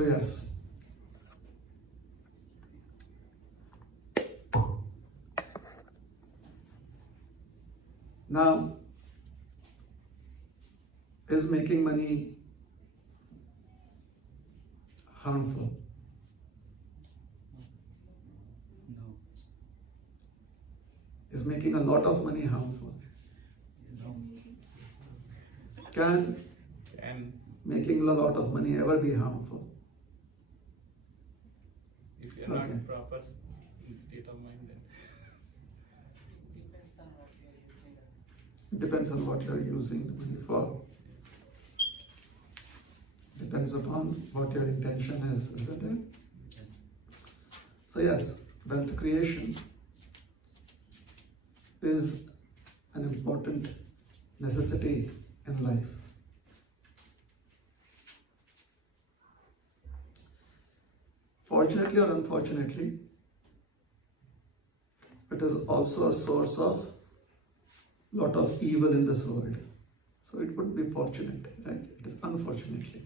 So yes, now is making money harmful? No. Is making a lot of money harmful? No. Can And making a lot of money ever be harmful? if you're not Okay. proper state of mind, then It depends on what you're using the money for. Depends upon what your intention is, isn't it? yes. So yes, wealth creation is an important necessity in life. Fortunately or unfortunately, it is also a source of lot of evil in this world. So it would be fortunate, right? It is unfortunately.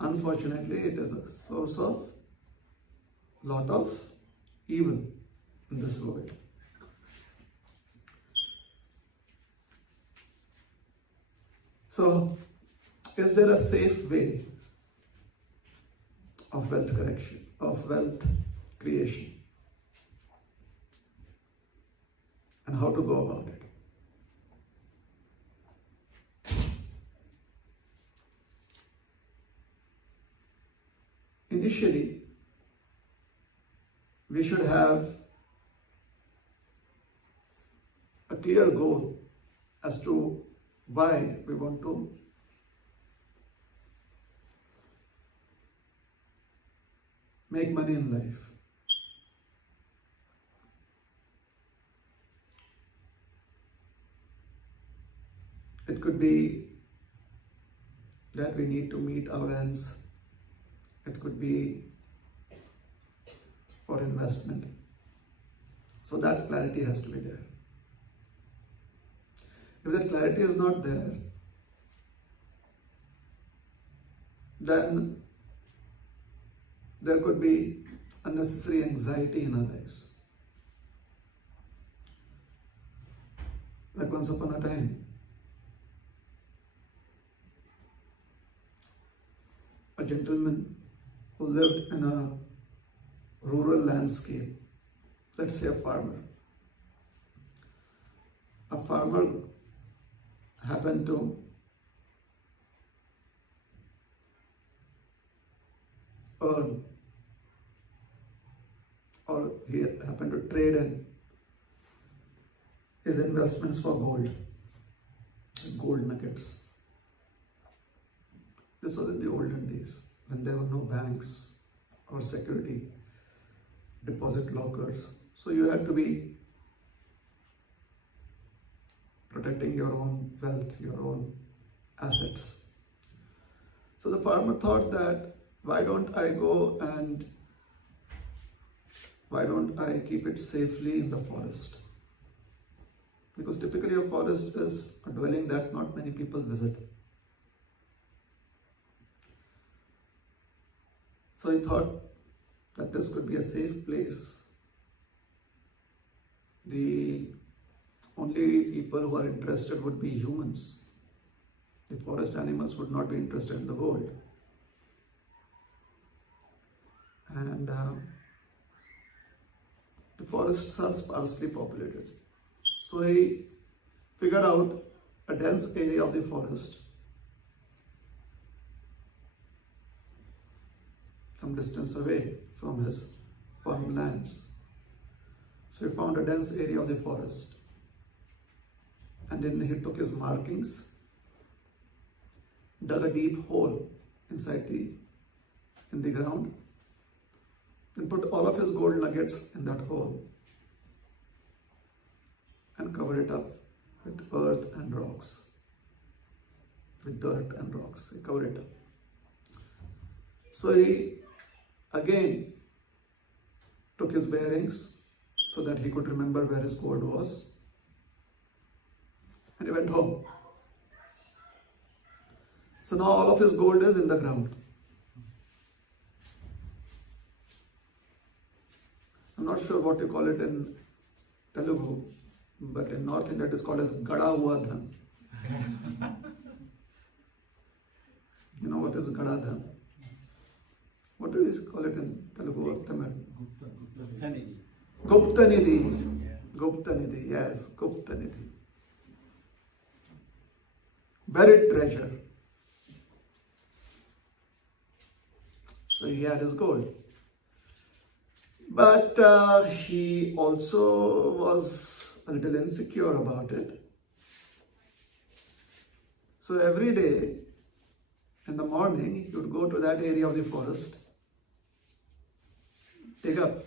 Unfortunately, it is a source of lot of evil in this world. So, is there a safe way of wealth correction, of wealth creation? And how to go about it? Initially, we should have a clear goal as to why we want to make money in life. It could be that we need to meet our ends. It could be for investment. So that clarity has to be there. If that clarity is not there, then there could be unnecessary anxiety in our lives. Like once upon a time, a gentleman who lived in a rural landscape, let's say a farmer. A farmer happened to earn, or he happened to trade in his investments for gold nuggets. This was in the olden days when there were no banks or security deposit lockers. So you had to be protecting your own wealth, your own assets. So the farmer thought that why don't I keep it safely in the forest? Because typically a forest is a dwelling that not many people visit. So he thought that this could be a safe place. The only people who are interested would be humans. The forest animals would not be interested in the gold. And the forests are sparsely populated. So he figured out a dense area of the forest, some distance away from his farmlands. So he found a dense area of the forest, and then he took his markings, dug a deep hole in the ground, and put all of his gold nuggets in that hole and covered it up with earth and rocks, with dirt and rocks. He covered it up. So he again took his bearings so that he could remember where his gold was, and he went home. So now all of his gold is in the ground. I'm not sure what you call it in Telugu, but in North India it is called as Gada Hua Dhan. You know what is Gada Dhan? What do we call it in Telugu or Tamil? Gupta Nidhi. Gupta Nidhi, yes, Gupta Nidhi. Buried treasure. So he had his gold. But he also was a little insecure about it. So every day in the morning, he would go to that area of the forest, dig up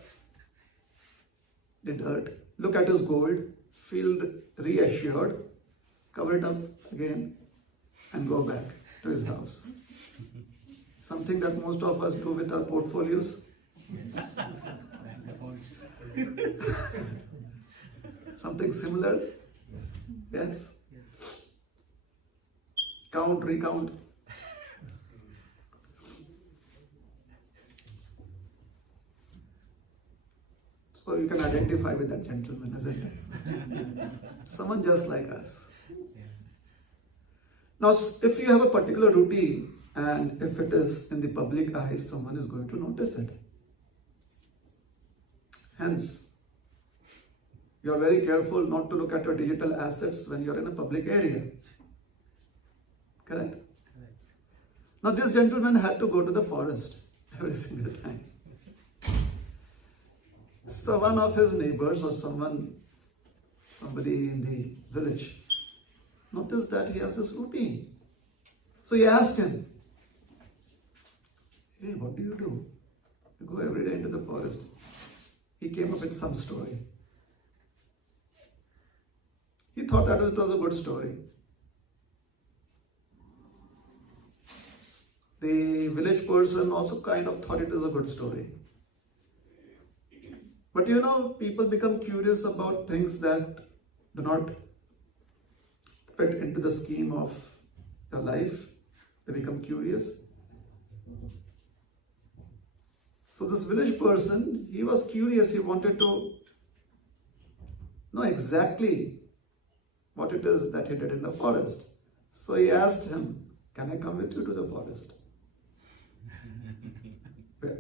the dirt, look at his gold, feel reassured, cover it up again, and go back to his house. Something that most of us do with our portfolios. Something similar? Yes? Count, recount. So you can identify with that gentleman, isn't it? Someone just like us. Now, if you have a particular routine and if it is in the public eye, someone is going to notice it. Hence, you are very careful not to look at your digital assets when you are in a public area. Correct? Now, this gentleman had to go to the forest every single time. So one of his neighbors or somebody in the village noticed that he has this routine. So he asked him, "Hey, what do? You go every day into the forest." He came up with some story. He thought that it was a good story. The village person also kind of thought it was a good story. But you know, people become curious about things that do not fit into the scheme of your life. They become curious. So this village person, he was curious. He wanted to know exactly what it is that he did in the forest. So he asked him, "Can I come with you to the forest?"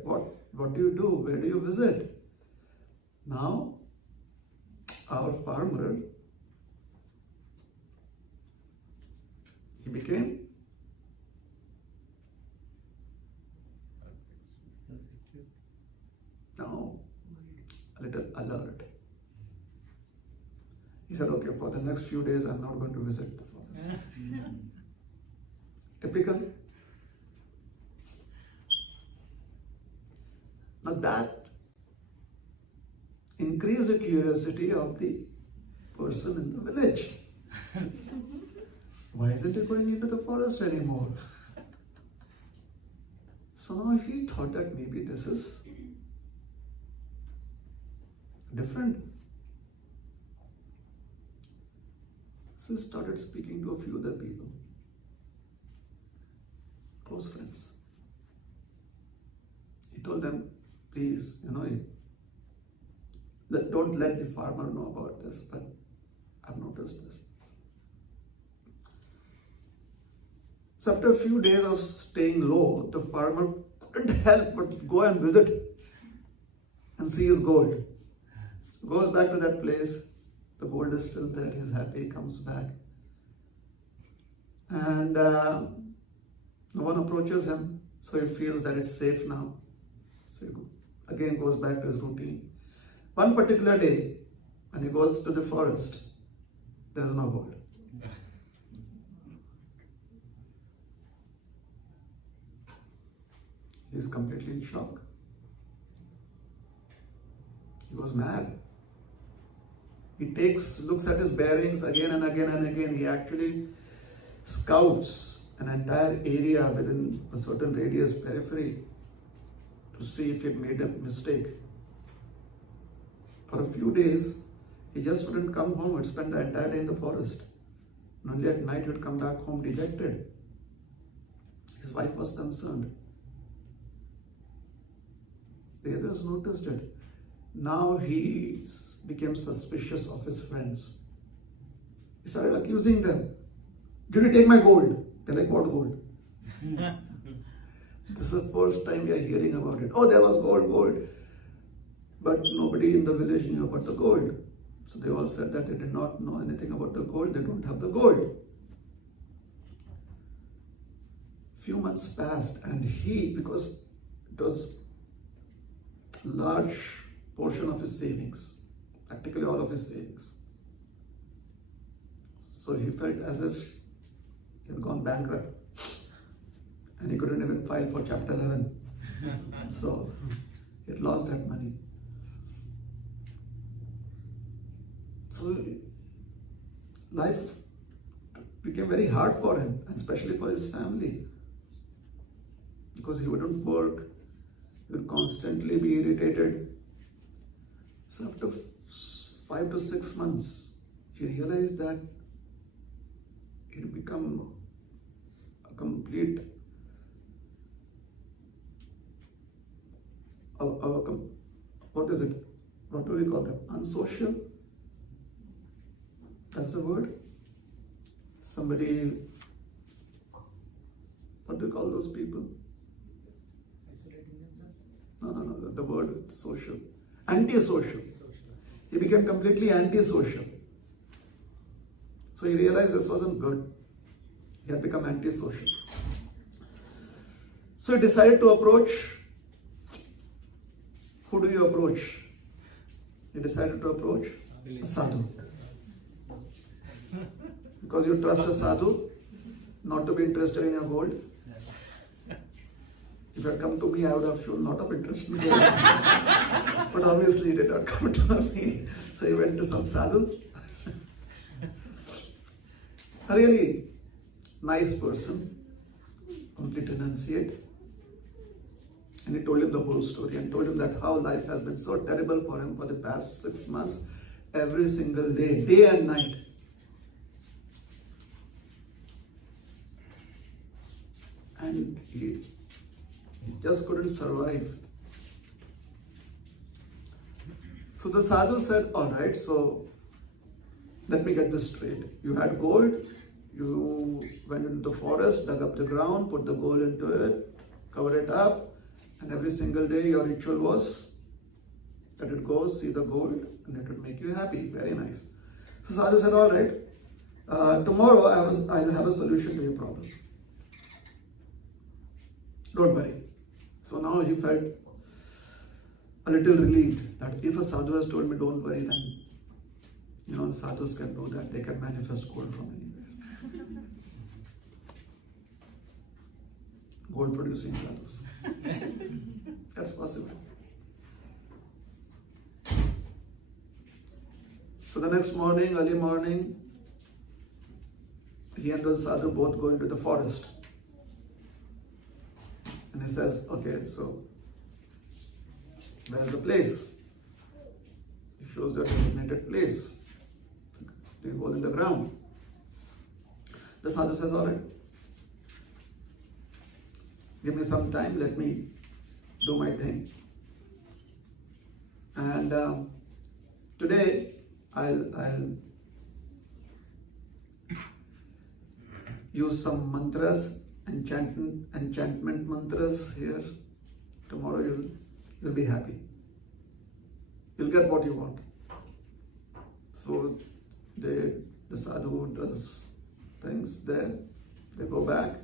What do you do? Where do you visit? Now, our farmer, he became now a little alert. He said, "Okay, for the next few days, I'm not going to visit the forest." Typical. Now that increased the curiosity of the person in the village. Why isn't he going into the forest anymore? So now he thought that maybe this is different. So he started speaking to a few other people, close friends. He told them, "Please, don't let the farmer know about this, but I've noticed this." So after a few days of staying low, the farmer couldn't help but go and visit and see his gold. So goes back to that place, the gold is still there, he's happy, comes back. And no one approaches him, so he feels that it's safe now. So he again goes back to his routine. One particular day, when he goes to the forest, there's no gold. He's completely in shock. He was mad. He looks at his bearings again and again and again. He actually scouts an entire area within a certain radius periphery to see if he had made a mistake. For a few days, he just wouldn't come home. He'd spend the entire day in the forest. And only at night he would come back home dejected. His wife was concerned. The others noticed it. now he became suspicious of his friends. He started accusing them. Did you take my gold? They're like, what gold? This is the first time we are hearing about it. Oh, there was gold. But nobody in the village knew about the gold. So they all said that they did not know anything about the gold. They don't have the gold. Few months passed and he, because it was a large portion of his savings, practically all of his savings. So he felt as if he had gone bankrupt and he couldn't even file for Chapter 11. So he had lost that money. So life became very hard for him, and especially for his family, because he wouldn't work, he would constantly be irritated. So after 5 to 6 months, he realized that he'd become a complete what is it? What do we call them? Unsocial? That's the word? Somebody, what do you call those people? Isolating themselves? No, the word social. Antisocial. He became completely antisocial. So he realized this wasn't good. He had become antisocial. So he decided to approach. Who do you approach? He decided to approach a sadhu. Because you trust a sadhu not to be interested in your gold. If you had come to me, I would have shown a lot of interest in gold. But obviously he did not come to me. So he went to some sadhu. A really nice person, complete renunciate. And he told him the whole story and told him that how life has been so terrible for him for the past 6 months, every single day and night. And he just couldn't survive. So the sadhu said, all right, so let me get this straight. You had gold, you went into the forest, dug up the ground, put the gold into it, covered it up, and every single day your ritual was let it go, see the gold, and it would make you happy. Very nice. So sadhu said, all right, tomorrow I'll have a solution to your problem. Don't worry. So now he felt a little relieved that if a sadhu has told me don't worry, then sadhus can do that. They can manifest gold from anywhere. Gold producing sadhus. That's possible. So the next morning, early morning, he and the sadhu both go into the forest. And he says, okay, so where's the place? He shows the designated place. The hole in the ground. The sadhu says, all right, give me some time, let me do my thing. And today I'll use some mantras, enchantment mantras here. Tomorrow you'll be happy. You'll get what you want. So the sadhu does things there. They go back.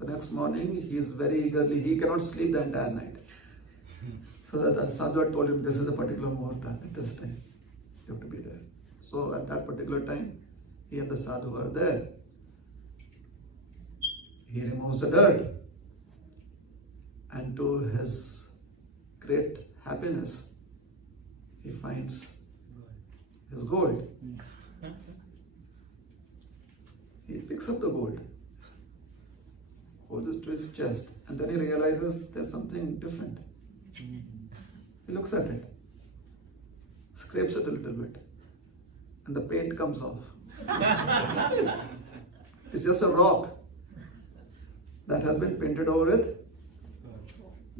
The next morning he is very eagerly, he cannot sleep the entire night. So the sadhu had told him this is a particular muhurta at this time. You have to be there. So at that particular time, he and the sadhu are there. He removes the dirt, and to his great happiness, he finds his gold. He picks up the gold, holds it to his chest, and then he realizes there's something different. He looks at it, scrapes it a little bit, and the paint comes off. It's just a rock that has been painted over with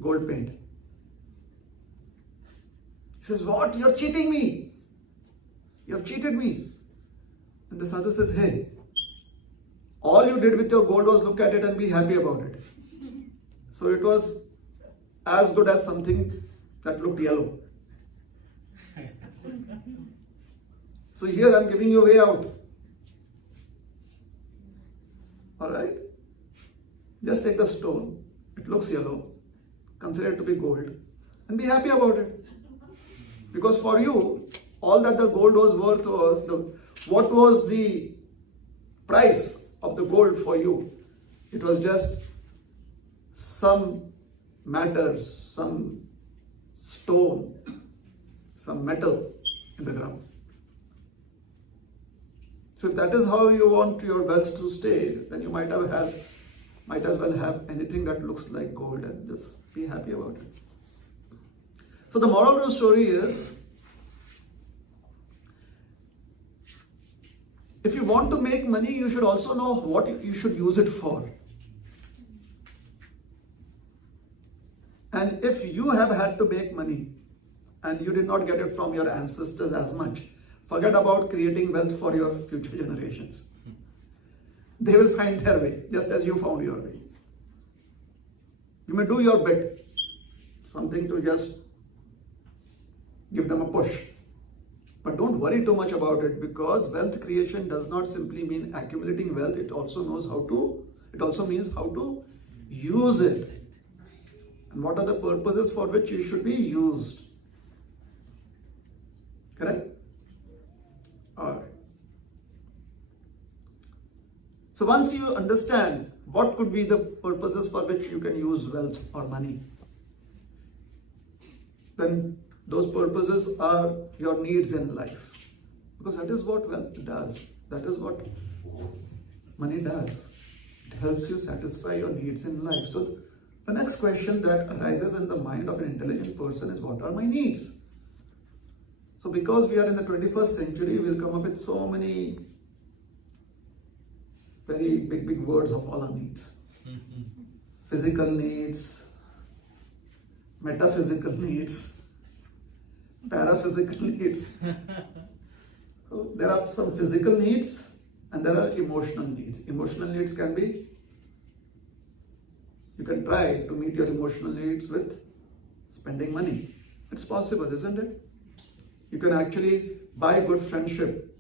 gold paint. He says, what? You're cheating me. You have cheated me. And the sadhu says, hey, all you did with your gold was look at it and be happy about it. So it was as good as something that looked yellow. So here I'm giving you a way out. Alright? Just take the stone. It looks yellow. Consider it to be gold. And be happy about it. Because for you, all that the gold was worth was what was the price of the gold for you? It was just some matter, some stone, some metal in the ground. So if that is how you want your wealth to stay, then you might as well have anything that looks like gold and just be happy about it. So the moral of the story is, if you want to make money, you should also know what you should use it for. And if you have had to make money and you did not get it from your ancestors as much, forget about creating wealth for your future generations. They will find their way, just as you found your way. You may do your bit, something to just give them a push. But don't worry too much about it, because wealth creation does not simply mean accumulating wealth. It also means how to use it. And what are the purposes for which it should be used. Correct? Alright. So once you understand what could be the purposes for which you can use wealth or money, then those purposes are your needs in life. Because that is what wealth does. That is what money does. It helps you satisfy your needs in life. So the next question that arises in the mind of an intelligent person is, what are my needs? So because we are in the 21st century, we'll come up with so many very big words of all our needs. Physical needs, metaphysical needs, paraphysical needs. So there are some physical needs and there are emotional needs. Emotional needs can be, you can try to meet your emotional needs with spending money. It's possible, isn't it? You can actually buy good friendship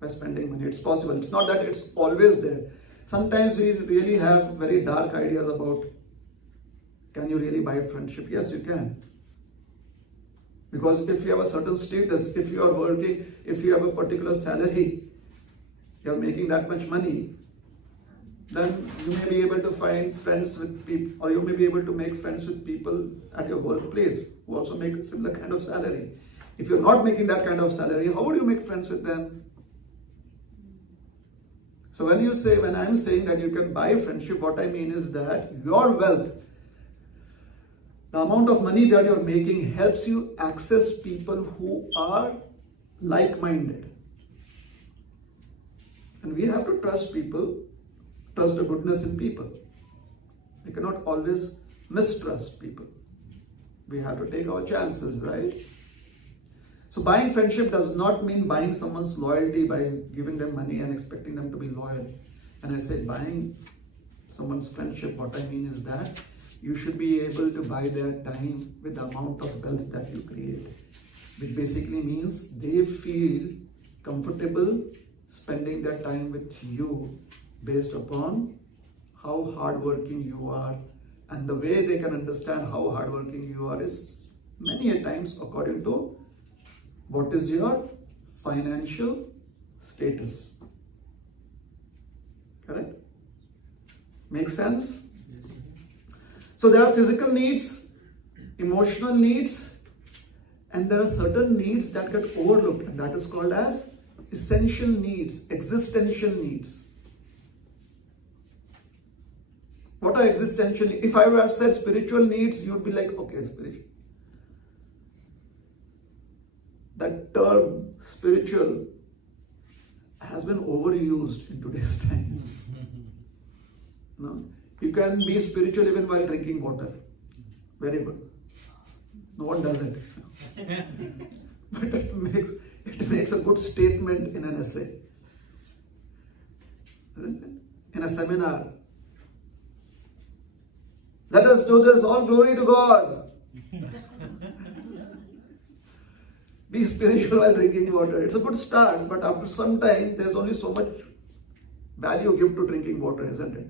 by spending money. It's possible. It's not that it's always there. Sometimes we really have very dark ideas about, can you really buy friendship? Yes, you can. Because if you have a certain status, if you are working, if you have a particular salary, you are making that much money, then you may be able to find friends with people, or you may be able to make friends with people at your workplace who also make a similar kind of salary. If you're not making that kind of salary, how would you make friends with them? So when I'm saying that you can buy friendship, what I mean is that your wealth, the amount of money that you're making, helps you access people who are like-minded. And we have to trust people, trust the goodness in people. We cannot always mistrust people. We have to take our chances, right? So buying friendship does not mean buying someone's loyalty by giving them money and expecting them to be loyal. And I say buying someone's friendship, what I mean is that you should be able to buy their time with the amount of wealth that you create. Which basically means they feel comfortable spending their time with you based upon how hardworking you are. And the way they can understand how hardworking you are is many a times according to what is your financial status. Correct? Make sense? So there are physical needs, emotional needs, and there are certain needs that get overlooked, and that is called as essential needs, existential needs. What are existential needs? If I were to say spiritual needs, you would be like, okay, spiritual. That term spiritual has been overused in today's time. No? You can be spiritual even while drinking water. Very good. No one does it. But it makes a good statement in an essay, in a seminar. Let us do this, all glory to God. Be spiritual while drinking water. It's a good start, but after some time, there's only so much value give to drinking water, isn't it?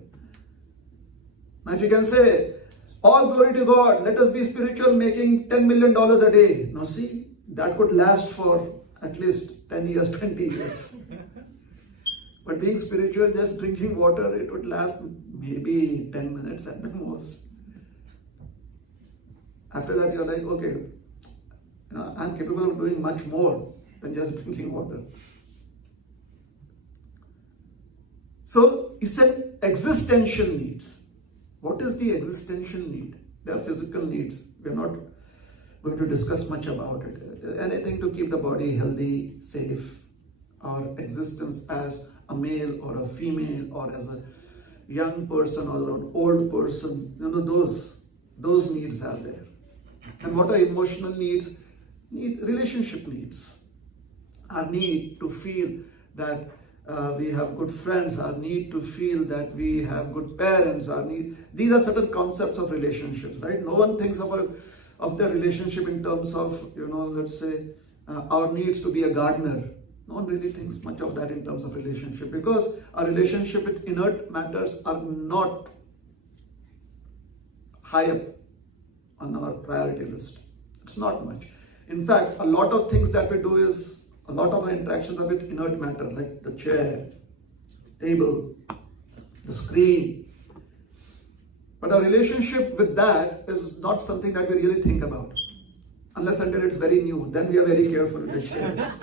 Now, if you can say, all glory to God, let us be spiritual, making $10 million a day. Now, see, that could last for at least 10 years, 20 years. But being spiritual, just drinking water, it would last maybe 10 minutes at the most. After that, you're like, okay, I'm capable of doing much more than just drinking water. So, it's an existential needs. What is the existential need? There are physical needs. We're not going to discuss much about it. Anything to keep the body healthy, safe, our existence as a male or a female or as a young person or an old person, those needs are there. And what are emotional needs? Relationship needs. Our need to feel that we have good friends, our need to feel that we have good parents, these are certain concepts of relationships, right? No one thinks of their relationship in terms of, let's say, our needs to be a gardener. No one really thinks much of that in terms of relationship, because our relationship with inert matters are not high up on our priority list. It's not much. In fact, a lot of things that we do a lot of our interactions are with inert matter, like the chair, table, the screen. But our relationship with that is not something that we really think about, unless until it's very new. Then we are very careful with the chair.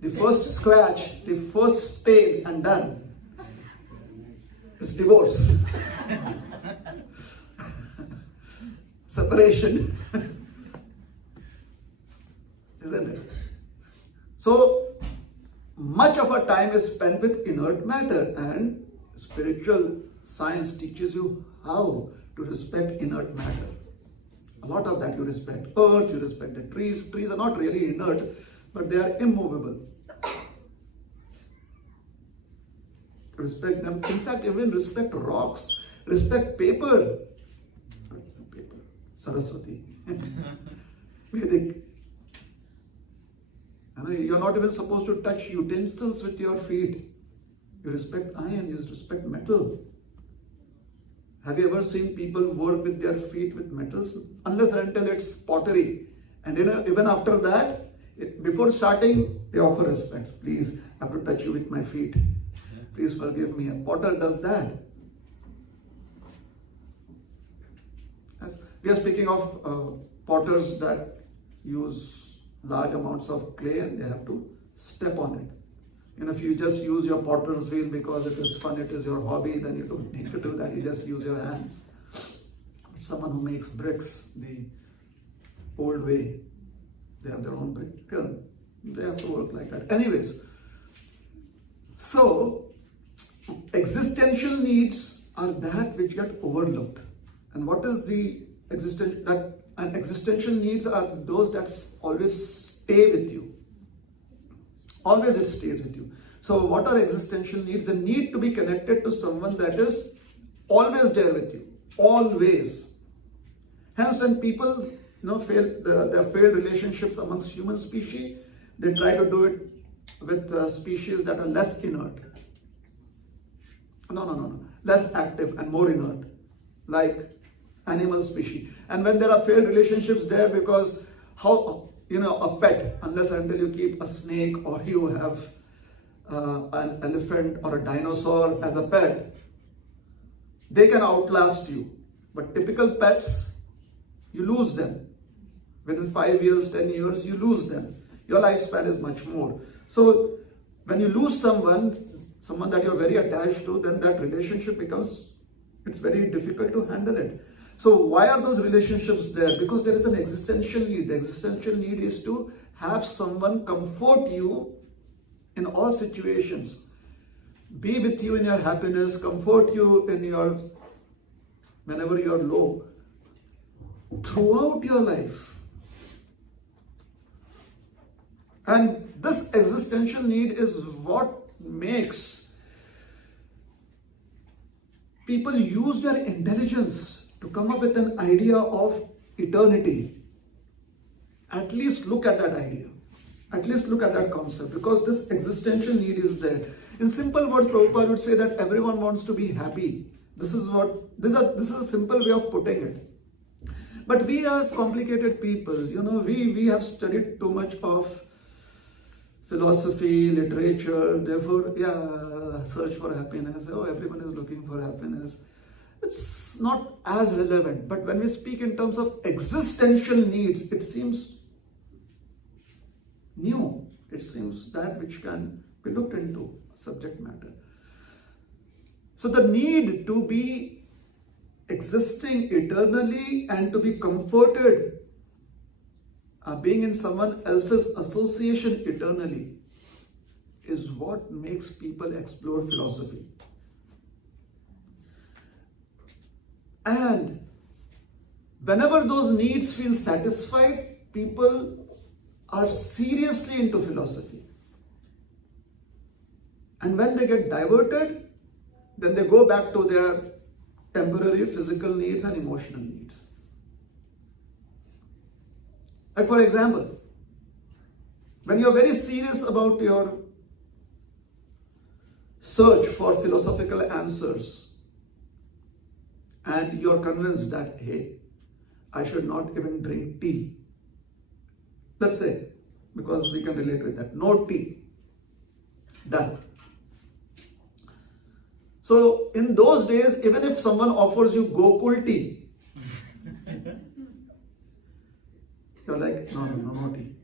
The first scratch, the first stain, and done. It's divorce. Separation. Isn't it? So, much of our time is spent with inert matter, and spiritual science teaches you how to respect inert matter. A lot of that you respect. Earth, you respect the trees. Trees are not really inert, but they are immovable. Respect them. In fact, even respect rocks. Respect paper. Saraswati. Vedic. You're not even supposed to touch utensils with your feet. You respect iron, you respect metal. Have you ever seen people work with their feet with metals? Unless and until it's pottery. And even after that, before starting, they offer respects. Please, I have to touch you with my feet. Please forgive me. A potter does that. We are speaking of potters that use large amounts of clay and they have to step on it. If you just use your potter's wheel because it is fun, it is your hobby, then you don't need to do that. You just use your hands. Someone who makes bricks the old way, they have their own brick kiln. They have to work like that. Anyways, so existential needs are that which get overlooked. And what is the existential needs are those that always stay with you. Always it stays with you. So what are existential needs? The need to be connected to someone that is always there with you. Always. Hence, when people there are failed relationships amongst human species, they try to do it with species that are less inert. No. Less active and more inert. Like animal species. And when there are failed relationships there, because a pet, unless until you keep a snake or you have an elephant or a dinosaur as a pet, they can outlast you. But typical pets, you lose them. Within 5 years, 10 years, you lose them. Your lifespan is much more. So when you lose someone that you're very attached to, then that relationship it's very difficult to handle it. So why are those relationships there? Because there is an existential need. The existential need is to have someone comfort you in all situations. Be with you in your happiness, comfort you whenever you're low. Throughout your life. And this existential need is what makes people use their intelligence to come up with an idea of eternity. At least look at that idea. At least look at that concept, because this existential need is there. In simple words, Prabhupada would say that everyone wants to be happy. This is a simple way of putting it. But we are complicated people. We have studied too much of philosophy, literature, therefore, search for happiness. Oh, everyone is looking for happiness. It's not as relevant. But when we speak in terms of existential needs, it seems new. It seems that which can be looked into, subject matter. So the need to be existing eternally and to be comforted, being in someone else's association eternally, is what makes people explore philosophy. And whenever those needs feel satisfied, people are seriously into philosophy. And when they get diverted, then they go back to their temporary physical needs and emotional needs. Like for example, when you're very serious about your search for philosophical answers and you're convinced that, hey, I should not even drink tea. Let's say, because we can relate with that, no tea. Done. So in those days, even if someone offers you Gokul tea, you're like, no tea.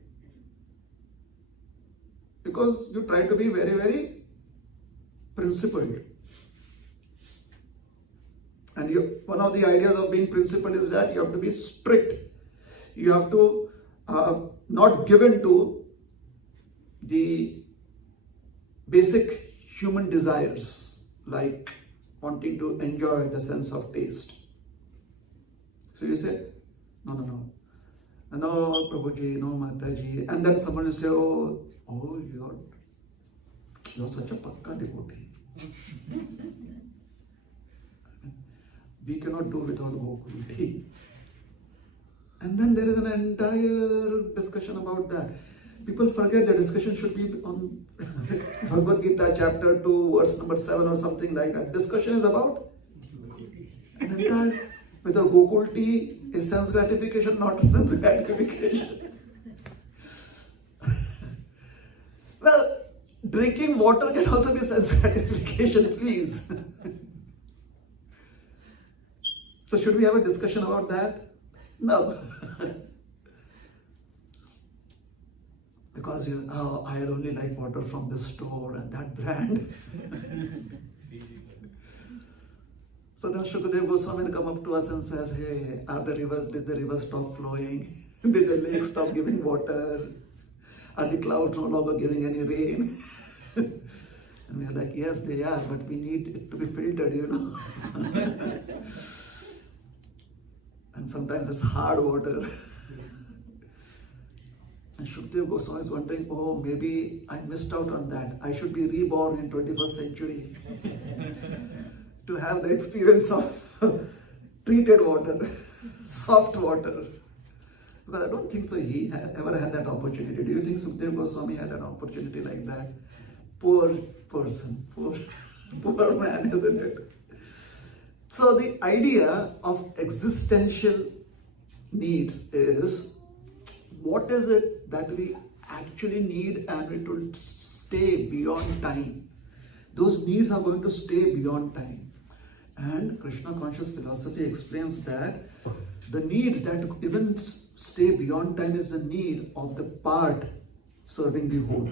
Because you try to be very, very principled. And one of the ideas of being principled is that you have to be strict. You have to not give in to the basic human desires, like wanting to enjoy the sense of taste. So you say, no, Prabhuji, no, Mataji. And then someone will say, oh, you're such a pakka devotee. We cannot do without Gokul tea. And then there is an entire discussion about that. People forget the discussion should be on Bhagavad Gita chapter 2 verse number 7 or something like that. Discussion is about an entire, whether Gokul tea is sense gratification, not sense gratification. Well, drinking water can also be sense gratification, please. So should we have a discussion about that? No. Because I only like water from this store and that brand. So then Shukadeva Goswami will come up to us and says, hey, did the rivers stop flowing? Did the lake stop giving water? Are the clouds no longer giving any rain? And we are like, yes, they are, but we need it to be filtered, And sometimes it's hard water. And Shukadeva Goswami is wondering, oh, maybe I missed out on that. I should be reborn in 21st century to have the experience of treated water, soft water. But I don't think so he ever had that opportunity. Do you think Shukadeva Goswami had an opportunity like that? Poor person, poor man, isn't it? So the idea of existential needs is, what is it that we actually need and it will stay beyond time? Those needs are going to stay beyond time. And Krishna conscious philosophy explains that the needs that even stay beyond time is the need of the part serving the whole.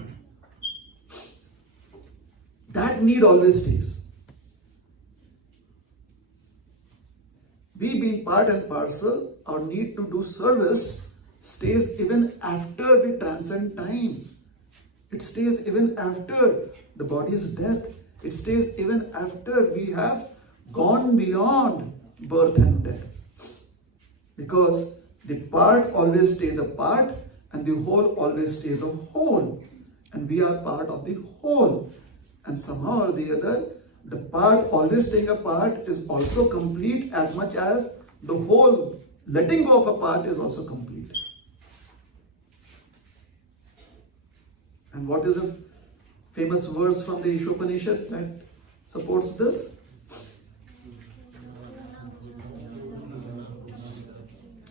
That need always stays. We being part and parcel, our need to do service stays even after we transcend time. It stays even after the body's death. It stays even after we have gone beyond birth and death. Because the part always stays a part And the whole always stays a whole. And we are part of the whole. And somehow or the other, the part always staying a part is also complete as much as the whole letting go of a part is also complete. And what is a famous verse from the Ishopanishad that supports this?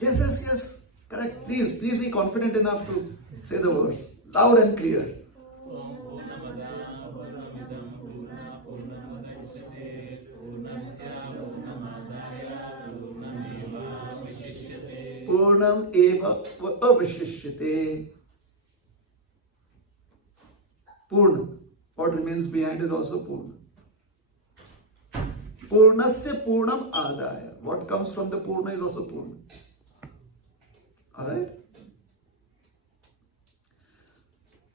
Yes. Correct. Please be confident enough to say the verse loud and clear. Purnam eva avishishyate. Purna. What remains behind is also Purna. Purnasya Purnam Adaya. What comes from the Purna is also Purna. Alright?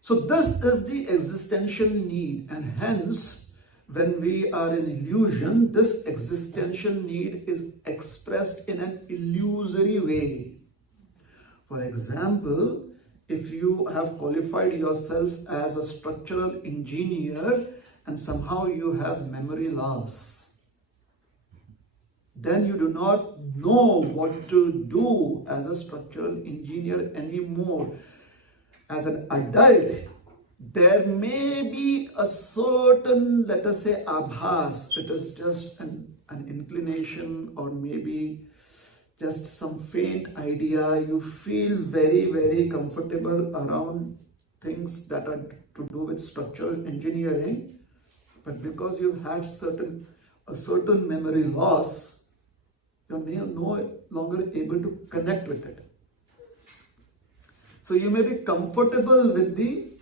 So this is the existential need, and hence when we are in illusion, this existential need is expressed in an illusory way. For example, if you have qualified yourself as a structural engineer and somehow you have memory loss, then you do not know what to do as a structural engineer anymore. As an adult, there may be a certain, let us say, abhas. It is just an inclination, or maybe just some faint idea. You feel very, very comfortable around things that are to do with structural engineering. But because you've had a certain memory loss, you're no longer able to connect with it. So you may be comfortable with the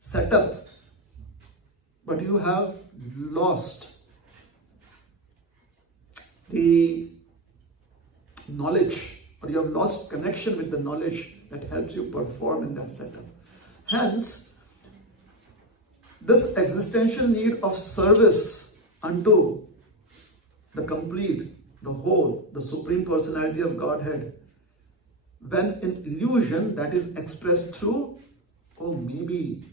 setup, but you have lost the knowledge, or you have lost connection with the knowledge that helps you perform in that setup. Hence, this existential need of service unto the complete, the whole, the Supreme Personality of Godhead, when in illusion, that is expressed through, maybe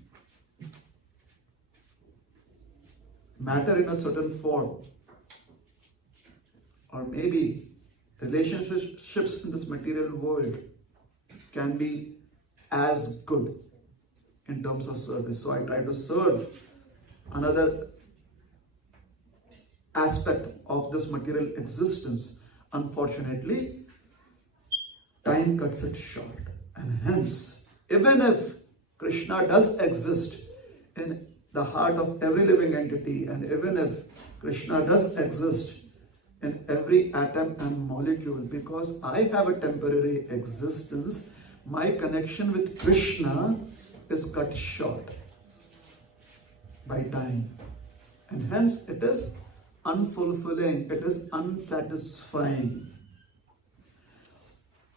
matter in a certain form, or maybe relationships in this material world can be as good in terms of service. So I try to serve another aspect of this material existence. Unfortunately, time cuts it short, and hence, even if Krishna does exist in the heart of every living entity, and even if Krishna does exist in every atom and molecule, because I have a temporary existence, my connection with Krishna is cut short by time, and hence it is unfulfilling, it is unsatisfying.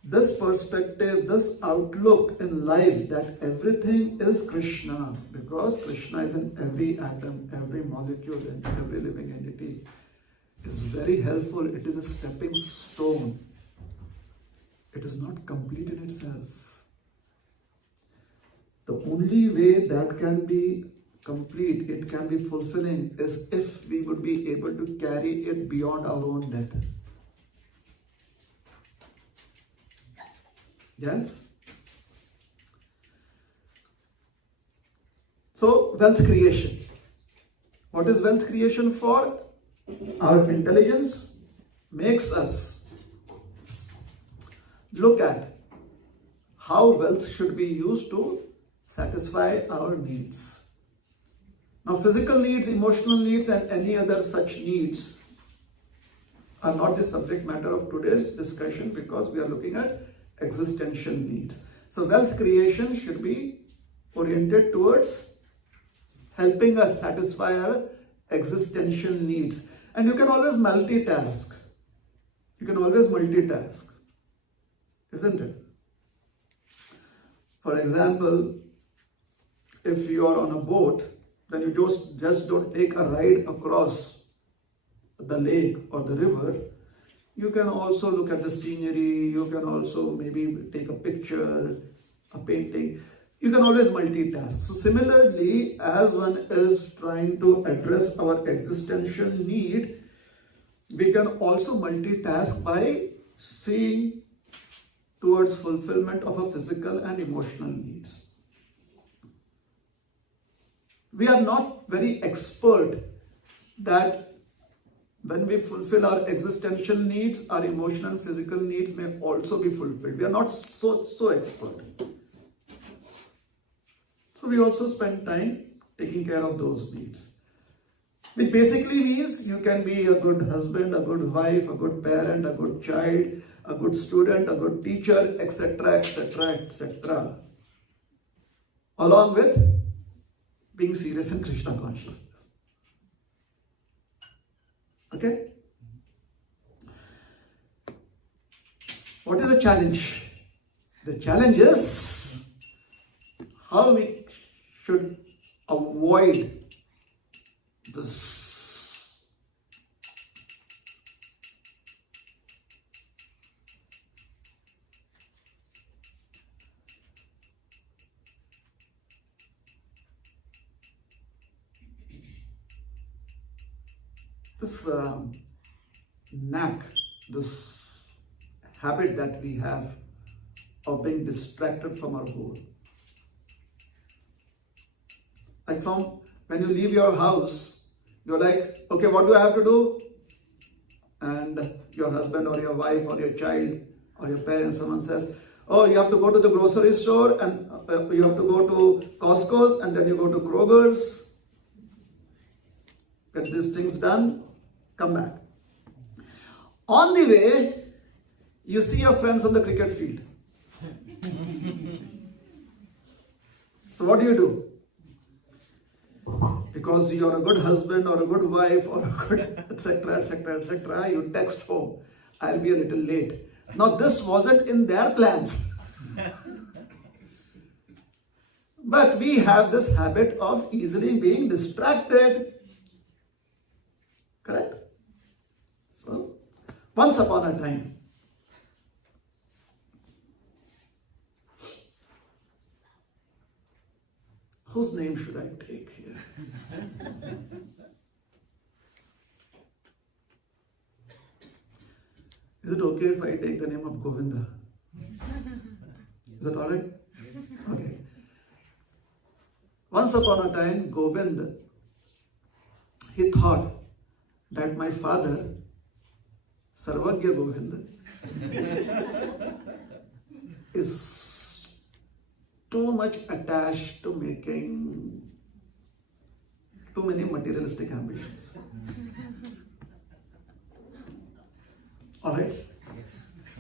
This perspective, this outlook in life that everything is Krishna, because Krishna is in every atom, every molecule, and every living entity, is very helpful. It is a stepping stone. It is not complete in itself. The only way that can be complete, it can be fulfilling, is if we would be able to carry it beyond our own death. Yes? So, wealth creation. What is wealth creation for? Our intelligence makes us look at how wealth should be used to satisfy our needs. Now, physical needs, emotional needs, and any other such needs are not the subject matter of today's discussion, because we are looking at existential needs. So, wealth creation should be oriented towards helping us satisfy our existential needs. And you can always multitask. Isn't it? For example, if you are on a boat, then you just don't take a ride across the lake or the river. You can also look at the scenery, you can also maybe take a picture, a painting. You can always multitask. So similarly, as one is trying to address our existential need, we can also multitask by seeing towards fulfillment of our physical and emotional needs. We are not very expert that when we fulfill our existential needs, our emotional and physical needs may also be fulfilled. We are not so expert. So we also spend time taking care of those needs. Which basically means you can be a good husband, a good wife, a good parent, a good child, a good student, a good teacher, etc., etc., etc. Along with being serious in Krishna consciousness. Okay? What is the challenge? The challenge is how we should avoid this knack, this habit that we have of being distracted from our goal. Like from when you leave your house, you're like, okay, what do I have to do? And your husband or your wife or your child or your parents, someone says, oh, you have to go to the grocery store and you have to go to Costco's and then you go to Kroger's. Get these things done, come back. On the way, you see your friends on the cricket field. So what do? Because you're a good husband or a good wife or a good etc., etc., etc., you text home, I'll be a little late. Now this wasn't in their plans. But we have this habit of easily being distracted. Correct? So, once upon a time, whose name should I take here? Is it okay if I take the name of Govinda? Is that alright? Okay. Once upon a time, Govinda, he thought that my father, Sarvagya Govinda, is too much attached to making too many materialistic ambitions. Alright?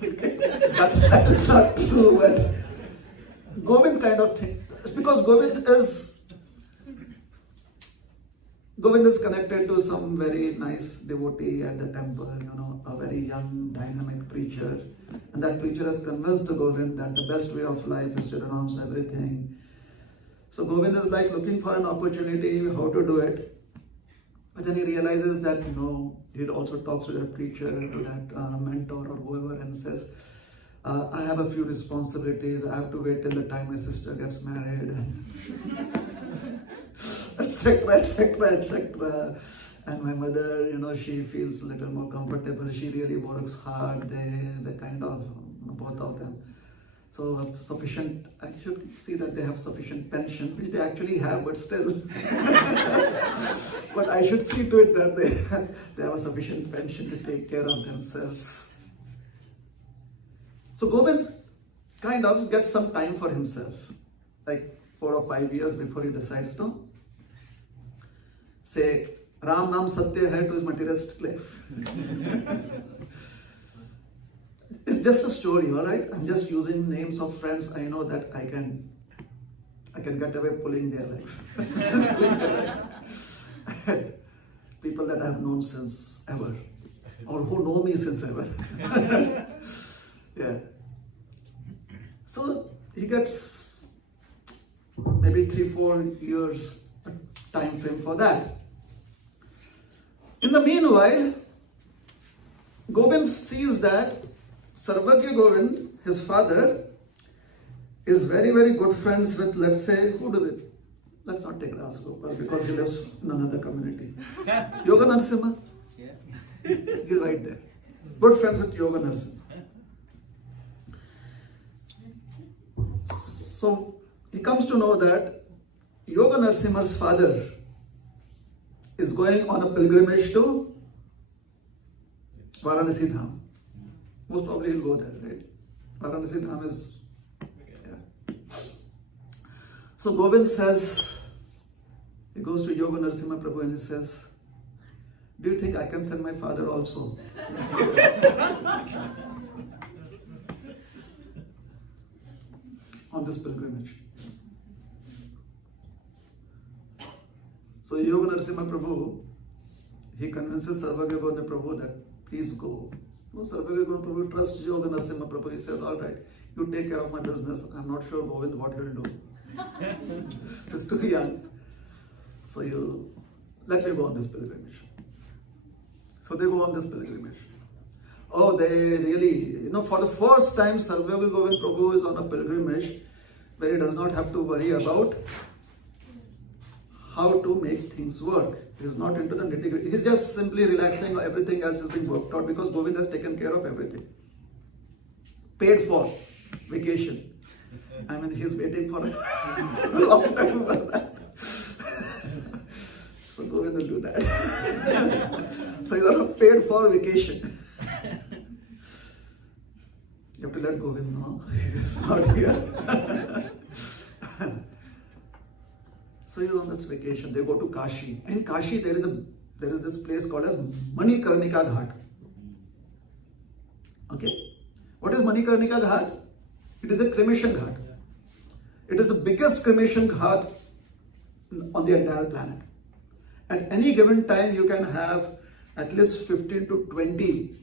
That is not true, but Govind kind of thing. Because Govind is connected to some very nice devotee at the temple, a very young, dynamic preacher. And that preacher has convinced Govind that the best way of life is to renounce everything. So Govind is like looking for an opportunity, how to do it. But then he realizes that he also talks to that preacher, to that mentor or whoever, and says, I have a few responsibilities, I have to wait till the time my sister gets married. Etc., etc., etc. And my mother, she feels a little more comfortable. She really works hard. They kind of, both of them. So sufficient, I should see that they have sufficient pension, which they actually have, but still. But I should see to it that they have a sufficient pension to take care of themselves. So Govind kind of gets some time for himself, like 4 or 5 years before he decides to say, Ram Nam Satya hai to his materialistic life. It's just a story, alright? I'm just using names of friends I know that I can get away pulling their legs. People that I've known since ever, or who know me since ever. Yeah. So he gets maybe 3-4 years time frame for that. In the meanwhile, Govind sees that Sarvagya Govind, his father, is very, very good friends with, let's say, who do we? Let's not take Ras Gopal because he lives in another community. Yoga Narasimha, he's right there. Good friends with Yoga Narasimha. So he comes to know that Yoga Narasimha's father is going on a pilgrimage to Varanasi Dham. Most probably he'll go there, right? Varanasi Dham is. Yeah. So Govind says, he goes to Yoga Narasimha Prabhu and he says, do you think I can send my father also? On this pilgrimage. So Yoga Narasimha Prabhu, he convinces Sarvagya Govinda Prabhu that please go. So Sarvagya Govinda Prabhu trusts Yoga Narasimha Prabhu. He says, all right, you take care of my business. I'm not sure Govind what he'll do. He's too young. So you let me go on this pilgrimage. So they go on this pilgrimage. Oh, they really, for the first time, Sarvagya Govinda Prabhu is on a pilgrimage where he does not have to worry about how to make things work. He is not into the nitty-gritty. He's just simply relaxing. Everything else is being worked out because Govind has taken care of everything. Paid for vacation. I mean, he's waiting for a long time for that. So Govind will do that. So he's on a paid for vacation. You have to let Govind know he's not here. So he's on this vacation. They go to Kashi. In Kashi, there is this place called as Manikarnika Ghat. Okay. What is Manikarnika Ghat? It is a cremation ghat. It is the biggest cremation ghat on the entire planet. At any given time, you can have at least 15 to 20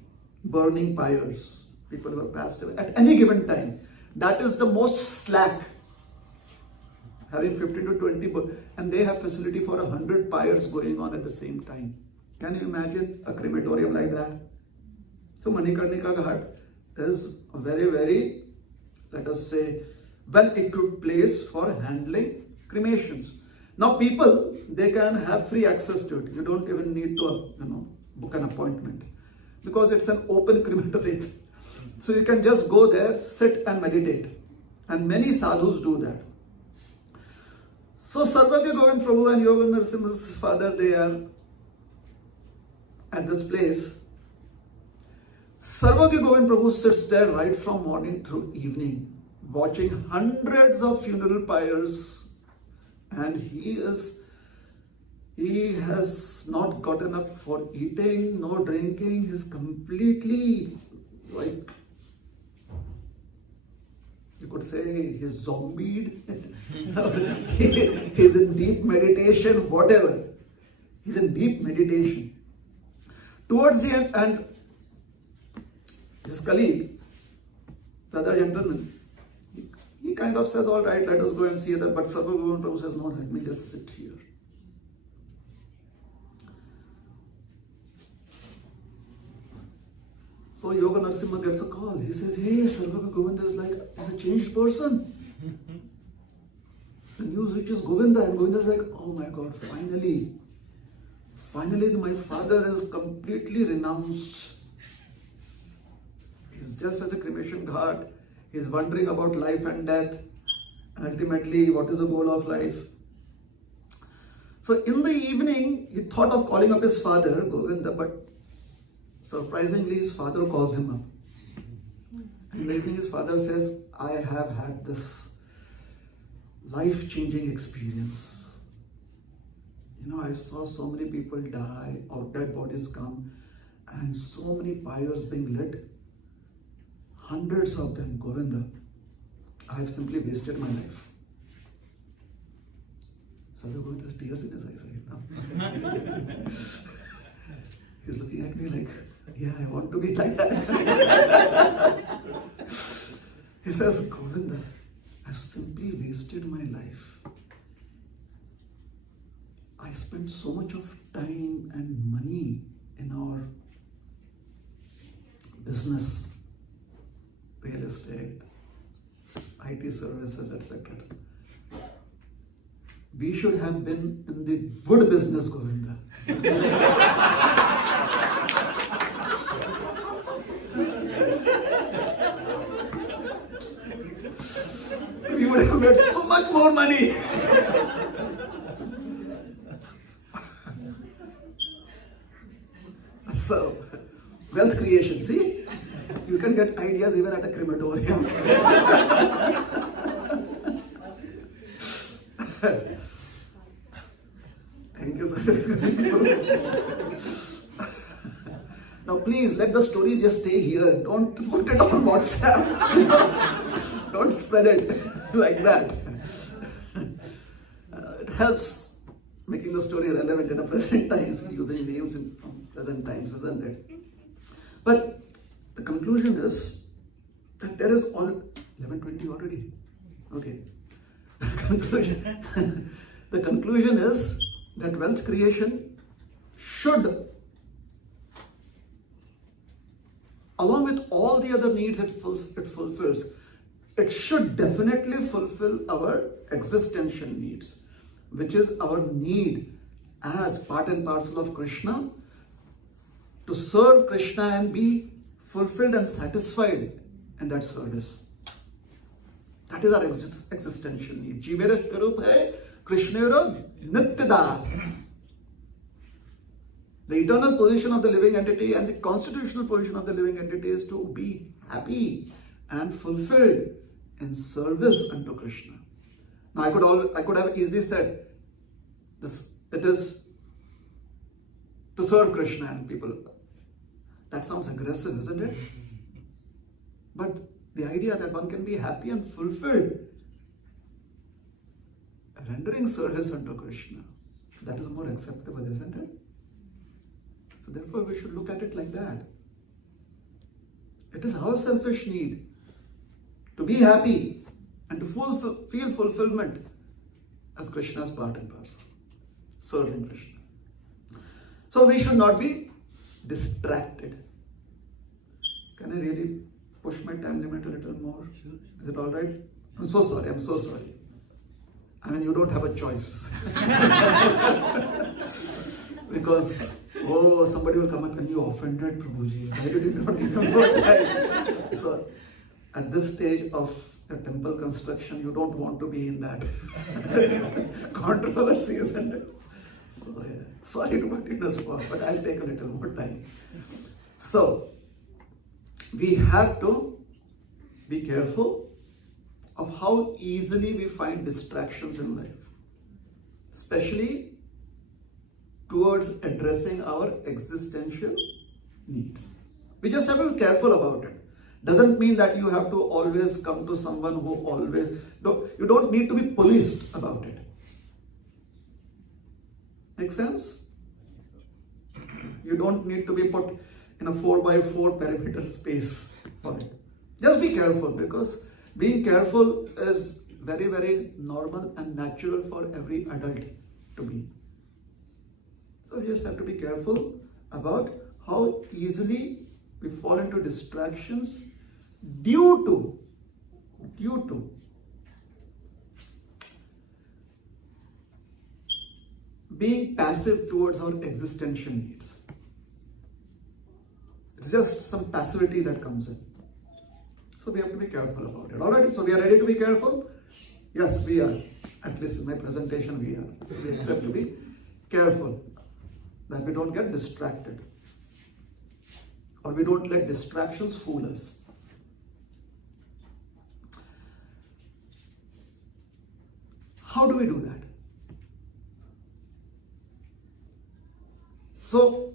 burning pyres. People who have passed away. At any given time. That is the most slack. Having 15 to 20, and they have facility for 100 pyres going on at the same time. Can you imagine a crematorium like that? So Manikarnika Ghat is a very, very, let us say, well-equipped place for handling cremations. Now people, they can have free access to it. You don't even need to, book an appointment because it's an open crematorium. So you can just go there, sit and meditate. And many sadhus do that. So Sarvagya Govind Prabhu and Yoga Narasimha's father, they are at this place. Sarvagya Govind Prabhu sits there right from morning through evening, watching hundreds of funeral pyres, and he has not gotten up for eating, no drinking. He's completely like, you could say he's zombied. He's in deep meditation, whatever. He's in deep meditation. Towards the end, and his colleague, the other gentleman, he kind of says, all right, let us go and see that. But Sarvagya Govinda Prabhu says, no, let me just sit here. So Yoga Narasimha gets a call. He says, hey, Sarvagya Govinda is like, he's a changed person. The news reaches Govinda, and Govinda is like, oh my God, finally my father is completely renounced. He's just at the cremation ghat. He's wondering about life and death. And ultimately, what is the goal of life? So in the evening, he thought of calling up his father, Govinda, but surprisingly, his father calls him up. In the evening, his father says, I have had this life-changing experience. I saw so many people die, or dead bodies come, and so many pyres being lit. Hundreds of them, Govinda. I have simply wasted my life. Sarvagya Govinda has tears in his eyes right now. He's looking at me like, yeah, I want to be like that. He says, Govinda, I've simply wasted my life. I spent so much of time and money in our business, real estate, IT services, etc. We should have been in the wood business, Govinda. We would have made so much more money. So, wealth creation, see? You can get ideas even at a crematorium. Thank you, sir. Now, please let the story just stay here. Don't put it on WhatsApp. Don't spread it like that. It helps making the story relevant in the present times, using names from present times, isn't it? But the conclusion is that there is all 11:20 already. Okay. The conclusion is that wealth creation should, along with all the other needs it fulfills, it should definitely fulfill our existential needs, which is our need as part and parcel of Krishna to serve Krishna and be fulfilled and satisfied in that service. That is our existential need. Jivera Swarup hai Krishnera Nityadas. The eternal position of the living entity and the constitutional position of the living entity is to be happy and fulfilled in service unto Krishna. Now I could have easily said this, it is to serve Krishna and people. That sounds aggressive, isn't it? But the idea that one can be happy and fulfilled rendering service unto Krishna, that is more acceptable, isn't it? So therefore we should look at it like that. It is our selfish need to be happy and to feel fulfillment as Krishna's part and parcel, serving Krishna. So we should not be distracted. Can I really push my time limit a little more? Sure. Is it all right? I'm so sorry. I mean, you don't have a choice. Because, somebody will come up and you offended Prabhuji. Why did you not give him more time? So, at this stage of a temple construction, you don't want to be in that controversy, isn't it? So, yeah. Sorry to put you in a spot, but I'll take a little more time. So, we have to be careful of how easily we find distractions in life, especially towards addressing our existential needs. We just have to be careful about it. Doesn't mean that you have to always come to someone who always, you don't need to be policed about it. Make sense? You don't need to be put in a 4x4 perimeter space for it. Just be careful, because being careful is very, very normal and natural for every adult to be. So we just have to be careful about how easily we fall into distractions due to being passive towards our existential needs. It's just some passivity that comes in. So we have to be careful about it. Alright, so we are ready to be careful? Yes, we are. At least in my presentation we are. So we have to be careful that we don't get distracted, or we don't let distractions fool us. How do we do that? So,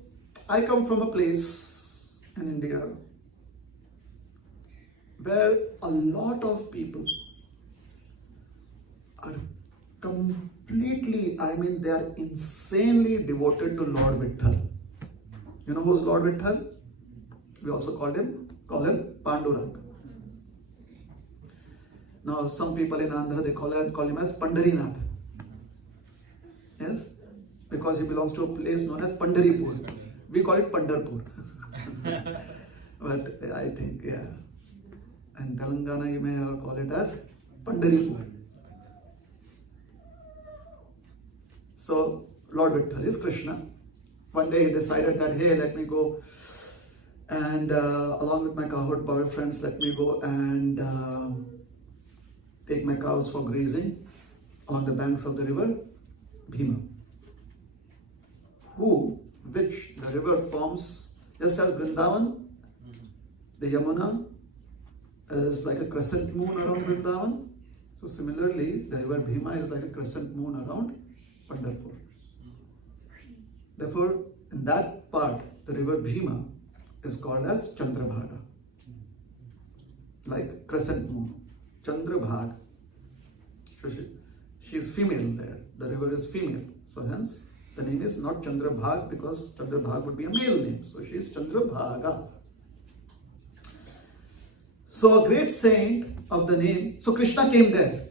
I come from a place in India where a lot of people are completely, they are insanely devoted to Lord Vitthal. You know who's Lord Vitthal? We also call him Pandurang. Now, some people in Andhra, they call him as Pandarinath. Yes? Because he belongs to a place known as Pandaripur. We call it Pandarpur. But I think, yeah. And Telangana, you may call it as Pandaripur. So, Lord Vitthal is Krishna. One day he decided that, hey, let me go and along with my cowherd boyfriends, let me go and take my cows for grazing on the banks of the river Bhima, which the river forms just as Vrindavan, the Yamuna is like a crescent moon around Vrindavan. So similarly, the river Bhima is like a crescent moon around Pandharpur. Therefore, in that part, the river Bhima is called as Chandrabhaga, like crescent moon. Chandrabhaga. So she is female there. The river is female. So hence, the name is not Chandrabhaga because Chandrabhaga would be a male name. So she is Chandrabhaga. So a great saint of the name, so Krishna came there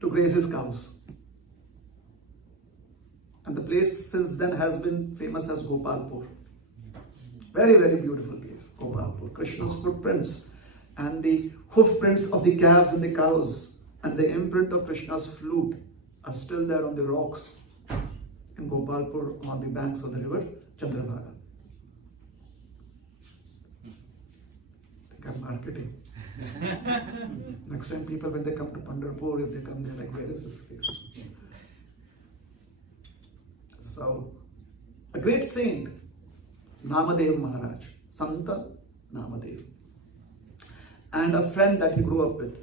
to graze his cows. And the place since then has been famous as Gopalpur. Very, very beautiful place, Gopalpur. Krishna's footprints and the hoof prints of the calves and the cows and the imprint of Krishna's flute are still there on the rocks in Gopalpur on the banks of the river Chandrabhaga. I think I'm marketing. Next time people, when they come to Pandharpur, if they come, they're like, where is this place? So, a great saint, Namadev Maharaj, Santa Namadev, and a friend that he grew up with.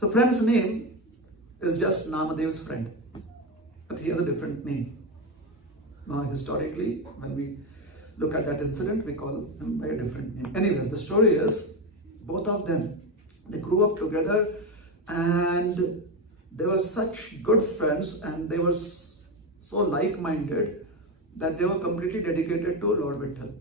So, friend's name is just Namadev's friend, but he has a different name. Now, historically, when we look at that incident, we call him by a different name. Anyways, the story is, both of them, they grew up together and they were such good friends and they were so like-minded that they were completely dedicated to Lord Vitthal.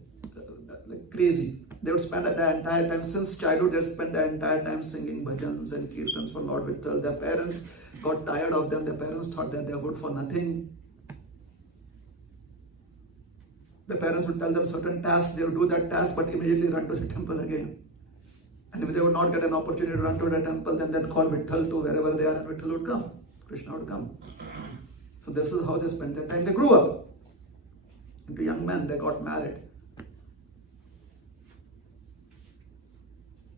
Like crazy. They would spend the entire time, since childhood, they would spend the entire time singing bhajans and kirtans for Lord Vitthal. Their parents got tired of them. Their parents thought that they were good for nothing. The parents would tell them certain tasks, they would do that task, but immediately run to the temple again. And if they would not get an opportunity to run to the temple, then they'd call Vitthal to wherever they are, and Vitthal would come. Krishna would come. So this is how they spent their time. They grew up into young men, they got married.